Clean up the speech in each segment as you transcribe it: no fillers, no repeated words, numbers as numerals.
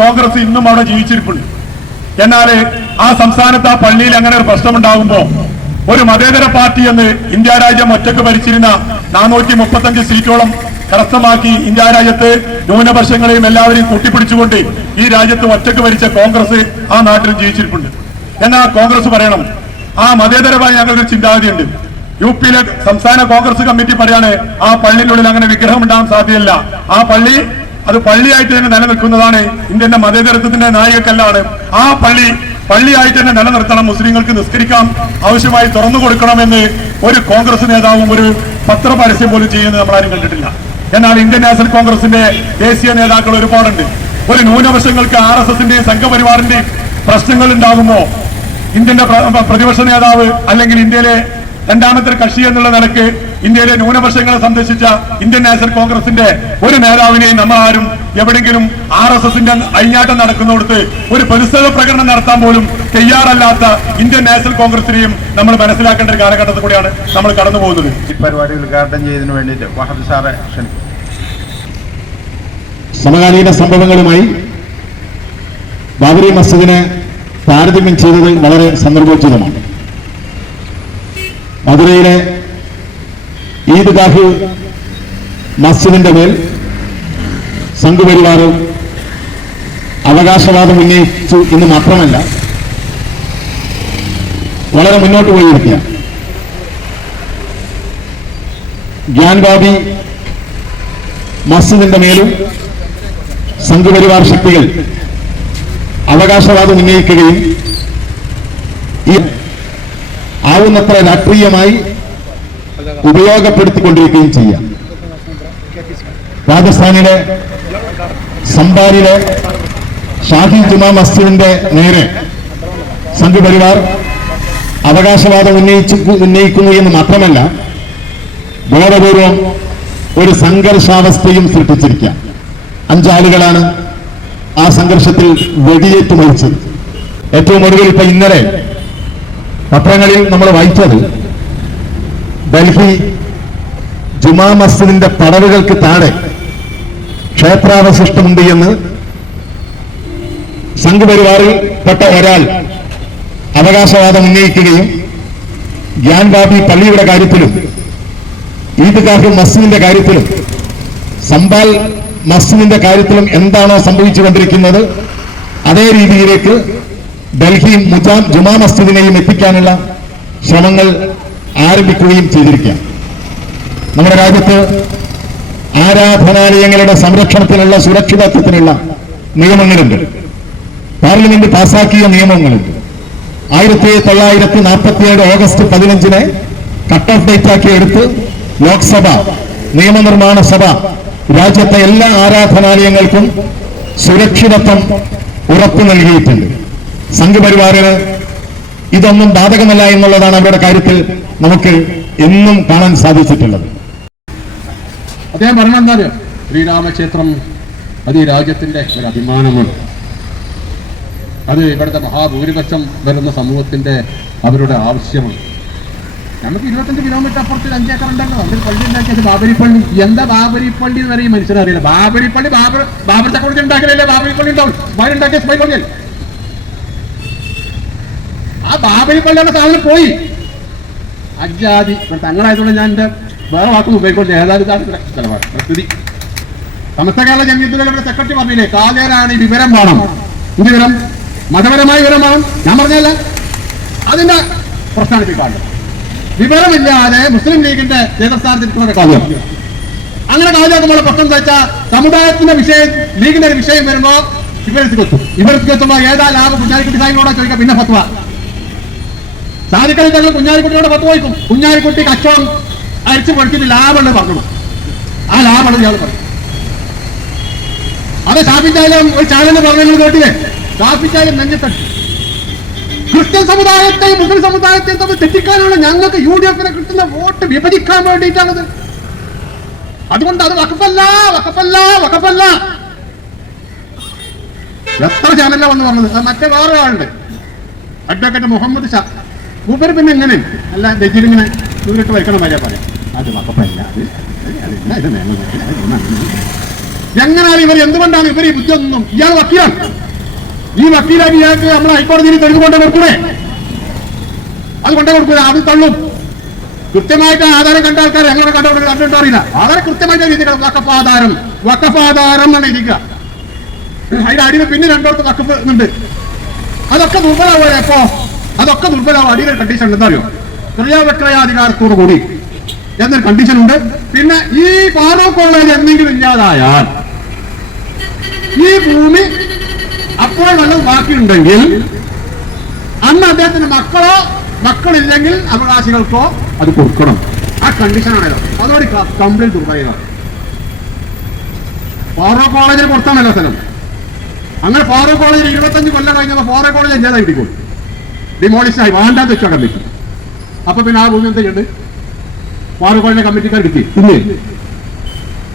കോൺഗ്രസ് ഇന്നും അവിടെ ജീവിച്ചിരിപ്പുണ്ട്. എന്നാൽ ആ സംസ്ഥാനത്ത് ആ പള്ളിയിൽ അങ്ങനെ ഒരു പ്രശ്നമുണ്ടാകുമ്പോ ഒരു മതേതര പാർട്ടി എന്ന് ഇന്ത്യ രാജ്യം ഒറ്റക്ക് ഭരിച്ചിരുന്ന 435 സീറ്റോളം കരസ്ഥമാക്കി ഇന്ത്യ രാജ്യത്ത് ന്യൂനപക്ഷങ്ങളെയും എല്ലാവരെയും കൂട്ടിപ്പിടിച്ചുകൊണ്ട് ഈ രാജ്യത്ത് ഒറ്റക്ക് ഭരിച്ച കോൺഗ്രസ് ആ നാട്ടിൽ ജീവിച്ചിരിപ്പുണ്ട്. എന്നാൽ കോൺഗ്രസ് പറയണം, ആ മതേതരമായ ഞങ്ങൾക്ക് ചിന്താഗതിയുണ്ട്. യു.പിയിലെ സംസ്ഥാന കോൺഗ്രസ് കമ്മിറ്റി പറയാണ് ആ പള്ളിയിനുള്ളിൽ അങ്ങനെ വിഗ്രഹം ഉണ്ടാകാൻ സാധ്യതയില്ല. ആ പള്ളി അത് പള്ളിയായിട്ട് തന്നെ നിലനിൽക്കുന്നതാണ്. ഇന്ത്യന്റെ മതേതരത്വത്തിന്റെ നായകക്കല്ലാണ്. ആ പള്ളിയായിട്ട് തന്നെ നിലനിർത്തണം. മുസ്ലിങ്ങൾക്ക് നിസ്കരിക്കാൻ ആവശ്യമായി തുറന്നു കൊടുക്കണമെന്ന് ഒരു കോൺഗ്രസ് നേതാവും ഒരു പത്രപരസ്യം പോലും ചെയ്യുന്നത് നമ്മളാരും കണ്ടിട്ടില്ല. എന്നാൽ ഇന്ത്യൻ നാഷണൽ കോൺഗ്രസിന്റെ ദേശീയ നേതാക്കൾ ഒരുപാടുണ്ട്. ഒരു ന്യൂനപക്ഷങ്ങൾക്ക് RSSന്റെയും സംഘപരിവാറിന്റെയും പ്രശ്നങ്ങൾ ഉണ്ടാകുമ്പോ ഇന്ത്യന്റെ പ്രതിപക്ഷ നേതാവ് അല്ലെങ്കിൽ ഇന്ത്യയിലെ രണ്ടാമത്തെ കക്ഷി എന്നുള്ള നിലക്ക് ഇന്ത്യയിലെ ന്യൂനപക്ഷങ്ങളെ സംരക്ഷിച്ച ഇന്ത്യൻ നാഷണൽ കോൺഗ്രസിന്റെ ഒരു നേതാവിനെയും നമ്മളാരും എവിടെങ്കിലും RSSന്റെ അഴിഞ്ഞാട്ടം നടക്കുന്നിടത്ത് ഒരു പ്രതിഷേധ പ്രകടനം നടത്താൻ പോലും തയ്യാറല്ലാത്ത ഇന്ത്യൻ നാഷണൽ കോൺഗ്രസിനെയും നമ്മൾ മനസ്സിലാക്കേണ്ട ഒരു കാലഘട്ടത്തിൽ കൂടിയാണ് നമ്മൾ കടന്നു പോകുന്നത്. ഈ പരിപാടി ഉദ്ഘാടനം ചെയ്തതിനു വേണ്ടിയിട്ട് വഹാബ് സാറെ ക്ഷണിക്കും. സമകാലീന സംഭവങ്ങളുമായി ബാബറി മസ്ജിദിനെ താരതമ്യം ചെയ്തത് വളരെ സന്ദർഭോചിതമാണ്. മധുരയിലെ ഈദ്ഗാഹ് മസ്ജിദിന്റെ മേൽ സംഘപരിവാർ അവകാശവാദം ഉന്നയിച്ചു എന്ന് മാത്രമല്ല, വളരെ മുന്നോട്ട് പോയിരിക്കുക. ഗ്യാൻവാബി മസ്ജിദിന്റെ മേലും സംഘപരിവാർ ശക്തികൾ അവകാശവാദം ഉന്നയിക്കുകയും ഈ ആവുന്നത്ര രാഷ്ട്രീയമായി ഉപയോഗപ്പെടുത്തിക്കൊണ്ടിരിക്കുകയും ചെയ്യാം. രാജസ്ഥാനിലെ സംബാലിലെ ഷാഹി ജുമാ മസ്ജിദിന്റെ നേരെ സംഘപരിവാർ അവകാശവാദം ഉന്നയിക്കുന്നു എന്ന് മാത്രമല്ല, ബോധപൂർവം ഒരു സംഘർഷാവസ്ഥയും സൃഷ്ടിച്ചിരിക്കാം. 5 ആളുകളാണ് ആ സംഘർഷത്തിൽ വെടിയേറ്റ് മരിച്ചത്. ഏറ്റവും ഒടുവിൽ ഇപ്പൊ ഇന്നലെ പത്രങ്ങളിൽ നമ്മൾ വായിച്ചത്, ഡൽഹി ജുമാ മസ്ജിദിന്റെ പടവുകൾക്ക് താഴെ ക്ഷേത്രാവശിഷ്ടമുണ്ട് എന്ന് സംഘപരിവാറിൽ പെട്ട ഒരാൾ അവകാശവാദം ഉന്നയിക്കുകയും ഗ്യാൻവാബി പള്ളിയുടെ കാര്യത്തിലും ഈദ്ഗാഹ് മസ്ജിദിന്റെ കാര്യത്തിലും സംബാൽ മസ്ജിദിന്റെ കാര്യത്തിലും എന്താണോ സംഭവിച്ചുകൊണ്ടിരിക്കുന്നത് അതേ രീതിയിലേക്ക് ഡൽഹി ജുമാ മസ്ജിദിനെയും എത്തിക്കാനുള്ള ശ്രമങ്ങൾ ആരംഭിക്കുകയും ചെയ്തിരിക്കാം. നമ്മുടെ രാജ്യത്ത് ആരാധനാലയങ്ങളുടെ സംരക്ഷണത്തിനുള്ള സുരക്ഷിതത്വത്തിനുള്ള നിയമങ്ങളുണ്ട്. പാർലമെന്റ് പാസാക്കിയ നിയമങ്ങളുണ്ട്. 1947 ഓഗസ്റ്റ് 15 കട്ട് ഓഫ് ഡേറ്റാക്കി എടുത്ത് ലോക്സഭ നിയമനിർമ്മാണ സഭ രാജ്യത്തെ എല്ലാ ആരാധനാലയങ്ങൾക്കും സുരക്ഷിതത്വം ഉറപ്പു നൽകിയിട്ടുണ്ട്. സംഘപരിവാറിന് ഇതൊന്നും ബാധകമല്ല എന്നുള്ളതാണ് അവരുടെ കാര്യത്തിൽ നമുക്ക് എന്നും കാണാൻ സാധിച്ചിട്ടുള്ളത്. അദ്ദേഹം പറഞ്ഞെന്താ, ശ്രീരാമക്ഷേത്രം അത് ഈ രാജ്യത്തിന്റെ ഒരു അഭിമാനമാണ്. അത് ഇവിടുത്തെ മഹാഭൂരിപക്ഷം വരുന്ന സമൂഹത്തിന്റെ അവരുടെ ആവശ്യമാണ്. നമുക്ക് 25 കിലോമീറ്റർ അപ്പുറത്ത് 5 ഏക്കർ ഉണ്ടല്ലോ. അതിൽ പള്ളി ഉണ്ടാക്കിയത് ബാബരി പള്ളി. എന്താ ബാബരി പള്ളി എന്ന് പറയും മനുഷ്യനറിയില്ല. ബാബരി പള്ളി ബാബർ ചക്രവർത്തി ഉണ്ടാക്കലല്ലേ ബാബരി പള്ളി ഉണ്ടാവും. ഉണ്ടാക്കിയ സ്പൈ പള്ളിയല്ലേ. ആ ബാബരി പള്ളിയുടെ സാധനം പോയി. അജാതി തങ്ങളായതുകൊണ്ട് ഞാൻ എന്റെ വേറെ വാക്കൊന്നും ഉപയോഗിക്കൊണ്ട് ഏതായാലും ചിലവാണ് പ്രസ്തുതി. സമസ്ത കേരള ജമിയത്തുകളുടെ സെക്രട്ടറി പറഞ്ഞില്ലേ, കാതേരാണ് ഈ വിവരം വേണം. ഈ വിവരം മതപരമായ വിവരമാണ്. ഞാൻ പറഞ്ഞല്ല, അതിന്റെ പ്രസ്ഥാനിപ്പിക്കാണ്ട് വിവരമില്ലാതെ മുസ്ലിം ലീഗിന്റെ നേതൃസ്ഥാനത്തിരിക്കുന്ന കാര്യം. അങ്ങനെ കാര്യം പ്രശ്നം വെച്ചാൽ സമുദായത്തിന്റെ വിഷയം, ലീഗിന്റെ ഒരു വിഷയം വരുമ്പോ ഇവർക്ക് എത്തുമ്പോ ഏതാ ലാഭം കുഞ്ഞാലിക്കുട്ടി സാഹിബിനോടെ ചോദിക്കാം. പിന്നെ ഫത്വ സാധിക്കൽ തങ്ങൾ കുഞ്ഞാലിക്കുട്ടിയോടെ ഫത്വ ചോദിക്കും. കുഞ്ഞാലിക്കുട്ടി കച്ചവടം അരിച്ചു പഠിച്ചിട്ട് ലാഭമുണ്ട് പറഞ്ഞു. ആ ലാഭമാണ് ഇയാൾ പറഞ്ഞു. അത് സ്ഥാപിച്ചാലും ഒരു ചാനലിന് പറഞ്ഞു കേട്ടില്ലേ, സ്ഥാപിച്ചാലും നെഞ്ചത്തട്ടി ക്രിസ്ത്യൻ സമുദായത്തെയും മുസ്ലിം സമുദായത്തെയും തമ്മിൽ തെറ്റിക്കാനാണ് ഞങ്ങൾക്ക് UDF-ന് കിട്ടുന്ന വോട്ട് വിഭജിക്കാൻ വേണ്ടിയിട്ടാണത്. അതുകൊണ്ട് അത് വഖഫല്ല. എത്ര ചാനലിലാണ് വന്ന് പറഞ്ഞത്. മറ്റേ വേറെ ആളുണ്ട്, അഡ്വക്കേറ്റ് മുഹമ്മദ് ഷാ. മൂപ്പര് പിന്നെ എങ്ങനെ അല്ല ദജിലിങ്ങനെ ദൂരിട്ട് വയ്ക്കണം വരെ പറയാം. അത് വഖഫല്ല, അത് നിയമം. എങ്ങനെയാണ് ഇവർ എന്തുകൊണ്ടാണ് ഇവർ ഈ ബുദ്ധിയൊന്നും ഇയാൾ വക്കീലാണ്, ഈ വക്കീലായി ഇയാൾക്ക് നമ്മൾ ഹൈക്കോടതിയിൽ തെളിവ് കൊണ്ടേ കൊടുക്കണേ, അത് കൊണ്ടേ കൊടുക്കുക, അത് തള്ളും. കൃത്യമായിട്ട് ആധാരം കണ്ട ആൾക്കാർ ഞങ്ങളെ കണ്ടിട്ടോ അറിയില്ല, വളരെ കൃത്യമായിട്ട് രീതികൾ വക്കഫാധാരം എന്നാണ് ഇരിക്കുക. അതിന്റെ അടിയിൽ പിന്നെ രണ്ടോടത്ത് വക്കഫ് ഉണ്ട്. അതൊക്കെ ദുർബലമാവുക. എപ്പോ അതൊക്കെ ദുർബലമാവും. അടിയിൽ കണ്ടീഷൻ എന്താ അറിയോ? ക്രിയാവിക്രയാധികാരത്തോടു കൂടി എന്നൊരു കണ്ടീഷൻ ഉണ്ട്. പിന്നെ ഈ ഫാറൂഖ് കോളേജ് എന്തെങ്കിലും ഇല്ലാതായാൽ ഈ ഭൂമി അപ്പോൾ വല്ലതും ബാക്കിയുണ്ടെങ്കിൽ അന്ന് അദ്ദേഹത്തിന് മക്കളില്ലെങ്കിൽ അവകാശികൾക്കോ അത് കൊടുക്കണം. ആ കണ്ടീഷനാണല്ലോ. അതോടെ കംപ്ലീറ്റ് ദുർബലമാണ്. ഫാറൂഖ് കോളേജിന് കൊടുത്താണല്ലോ സ്ഥലം. അങ്ങനെ ഫാറൂഖ് കോളേജിൽ 25 കൊല്ലം കഴിഞ്ഞപ്പോൾ ഫാറൂഖ് കോളേജ് എന്താ കിട്ടിക്കോളും, ഡിമോളിഷായി വേണ്ടാന്ന് വെച്ചാൽ കമ്മിറ്റി. അപ്പൊ പിന്നെ ആ ഭൂമി എന്തെയ്യുണ്ട്? ഫാറൂഖ് കോളേജിന്റെ കമ്മിറ്റിക്കാർ കിട്ടി ഇല്ലേ?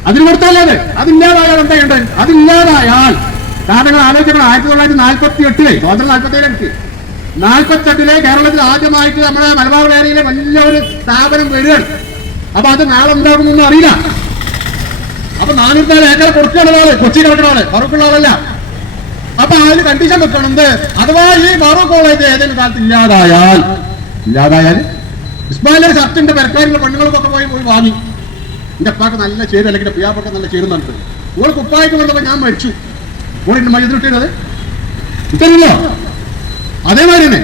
അതിന് കൊടുത്താലേ അതില്ലാതായാൽ എന്താ ചെയ്യണ്ടേ? അതില്ലാതായാൽ കാരണം ആലോചിക്കണം. 1948 സ്വാതന്ത്ര്യം 47 കിട്ടി. 48 കേരളത്തിൽ ആദ്യമായിട്ട് നമ്മുടെ മലബാർ ഏരിയയിലെ വലിയൊരു സ്ഥാപനം വരികയാണ്. അപ്പൊ അത് നാളെ ഉണ്ടാകുമെന്നൊന്നും അറിയില്ല. അപ്പൊ 404 ഏക്കർ കൊടുക്കുന്ന ആള് കൊച്ചി കിടക്കുന്ന ആള് ഫാറൂഖുള്ള ആളല്ല. അപ്പൊ അതിന് കണ്ടീഷൻ വെക്കണം. അഥവാ ഈ ഫാറൂഖ് കോളേജ് ഏതെങ്കിലും കാലത്ത് ഇല്ലാതായാൽ ഇസ്മായിലെ ഷർട്ടിന്റെ പെരക്കാരിലെ പെണ്ണുങ്ങൾക്കൊക്കെ പോയി വാങ്ങി. എന്റെ അപ്പാക്ക് നല്ല ചേരും, അല്ലെങ്കിൽ പിയാപ്പൊക്കെ നല്ല ചേരുന്നുണ്ട്. ഓൾ കുപ്പായിക്ക് വന്നപ്പോ ഞാൻ മരിച്ചു. ഓളിന്റെ മയ്യത്തിലിട്ടത് ഇത്തരില്ലോ. അതേമാതിരി തന്നെ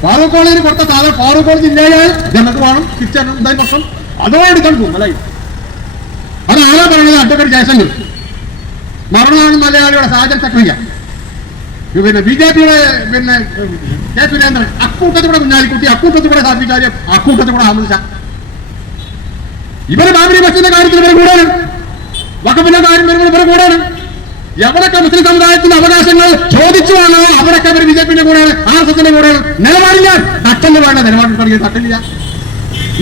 ഫാറൂഖ് കോളേജിന് കൊടുത്ത സാധനം ഫാറൂഖ് കോളേജ് ഇല്ലായാൽ ജനങ്ങൾക്ക് വേണം, തിരിച്ചാൽ എന്തായി പ്രശ്നം? അതോ എടുക്കാൻ പോകും അല്ലായി. അതാരാ പറയുന്നത്? അഡ്വക്കേറ്റ് ജയശങ്കർ മരണമാണ് മലയാളിയുടെ സാജൻ സക്രിയ, പിന്നെ ബിജെപിയുടെ പിന്നെ കെ സുരേന്ദ്രൻ, അക്കൂട്ടത്തിൽ കൂടെ കുഞ്ഞാലിക്കുട്ടി, അക്കൂട്ടത്തിൽ കൂടെ സാധിച്ചാലും അക്കൂട്ടത്തിൽ കൂടെ അഹമ്മദ് ഷാ. ഇവര് ബാബരി മസ്ജിദിന്റെ കാര്യത്തിൽ ഇവരെ കൂടാണ്, വഖഫിന്റെ കാര്യം വരുമ്പോൾ ഇവരെ കൂടാണ്. എവിടൊക്കെ മുസ്ലിം സമുദായത്തിന്റെ അവകാശങ്ങൾ ചോദിച്ചുവാണോ അവിടൊക്കെ ഇവർ ബിജെപിന്റെ കൂടെയാണ്, RSSന്റെ കൂടെയാണ്. നിലപാടില്ല, തട്ടല് വേണ്ട, നിലപാടിൽ തുടങ്ങിയ തട്ടില്ല.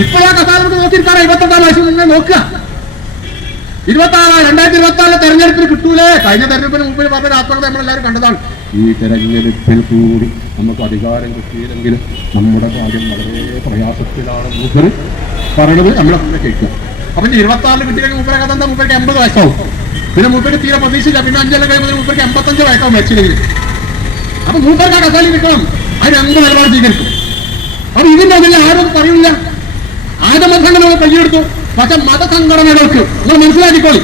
ഇപ്പോഴാ കസാല നോക്കിയിരിക്കാറ് 28-ാം വയസ്സിൽ നിന്ന് നോക്കുക. 2026 തെരഞ്ഞെടുപ്പിൽ കിട്ടൂലേ? കഴിഞ്ഞ തെരഞ്ഞെടുപ്പിന് മുമ്പിൽ പറഞ്ഞ ആത്മകഥ നമ്മളെല്ലാവരും കണ്ടതാണ്. ഈ തെരഞ്ഞെടുപ്പിൽ കൂടി നമുക്ക് അധികാരം കിട്ടിയില്ലെങ്കിൽ നമ്മുടെ കാര്യം വളരെ പ്രയാസത്തിലാണ് മൂപ്പര് പറയണത്. നമ്മളെ കേൾക്കുക. അപ്പൊ 26 കിട്ടിയെങ്കിൽ മൂപ്പരെ കഥ എന്താ? മൂപ്പർക്ക് 80 വയസ്സാവും. പിന്നെ മൂപ്പർക്ക് തീരെ പ്രതീക്ഷയില്ല. പിന്നെ 5 കൊല്ലം കഴിയുമ്പോൾ മൂപ്പർക്ക് 85 വയസ്സാവും മരിച്ചില്ലെങ്കിൽ. അപ്പൊ മൂപ്പർക്ക് ആ കസാലി നിൽക്കണം. അതിന് എന്ത് നിലപാട് സ്വീകരിക്കും? അപ്പൊ ഇതിന്റെ അതിൽ ആരും പറയില്ല. ആദ്യ മതസംഘടനകൾ കൈയെടുത്തു, പക്ഷെ മതസംഘടനകൾക്ക് നമ്മൾ മനസ്സിലാക്കിക്കോളി.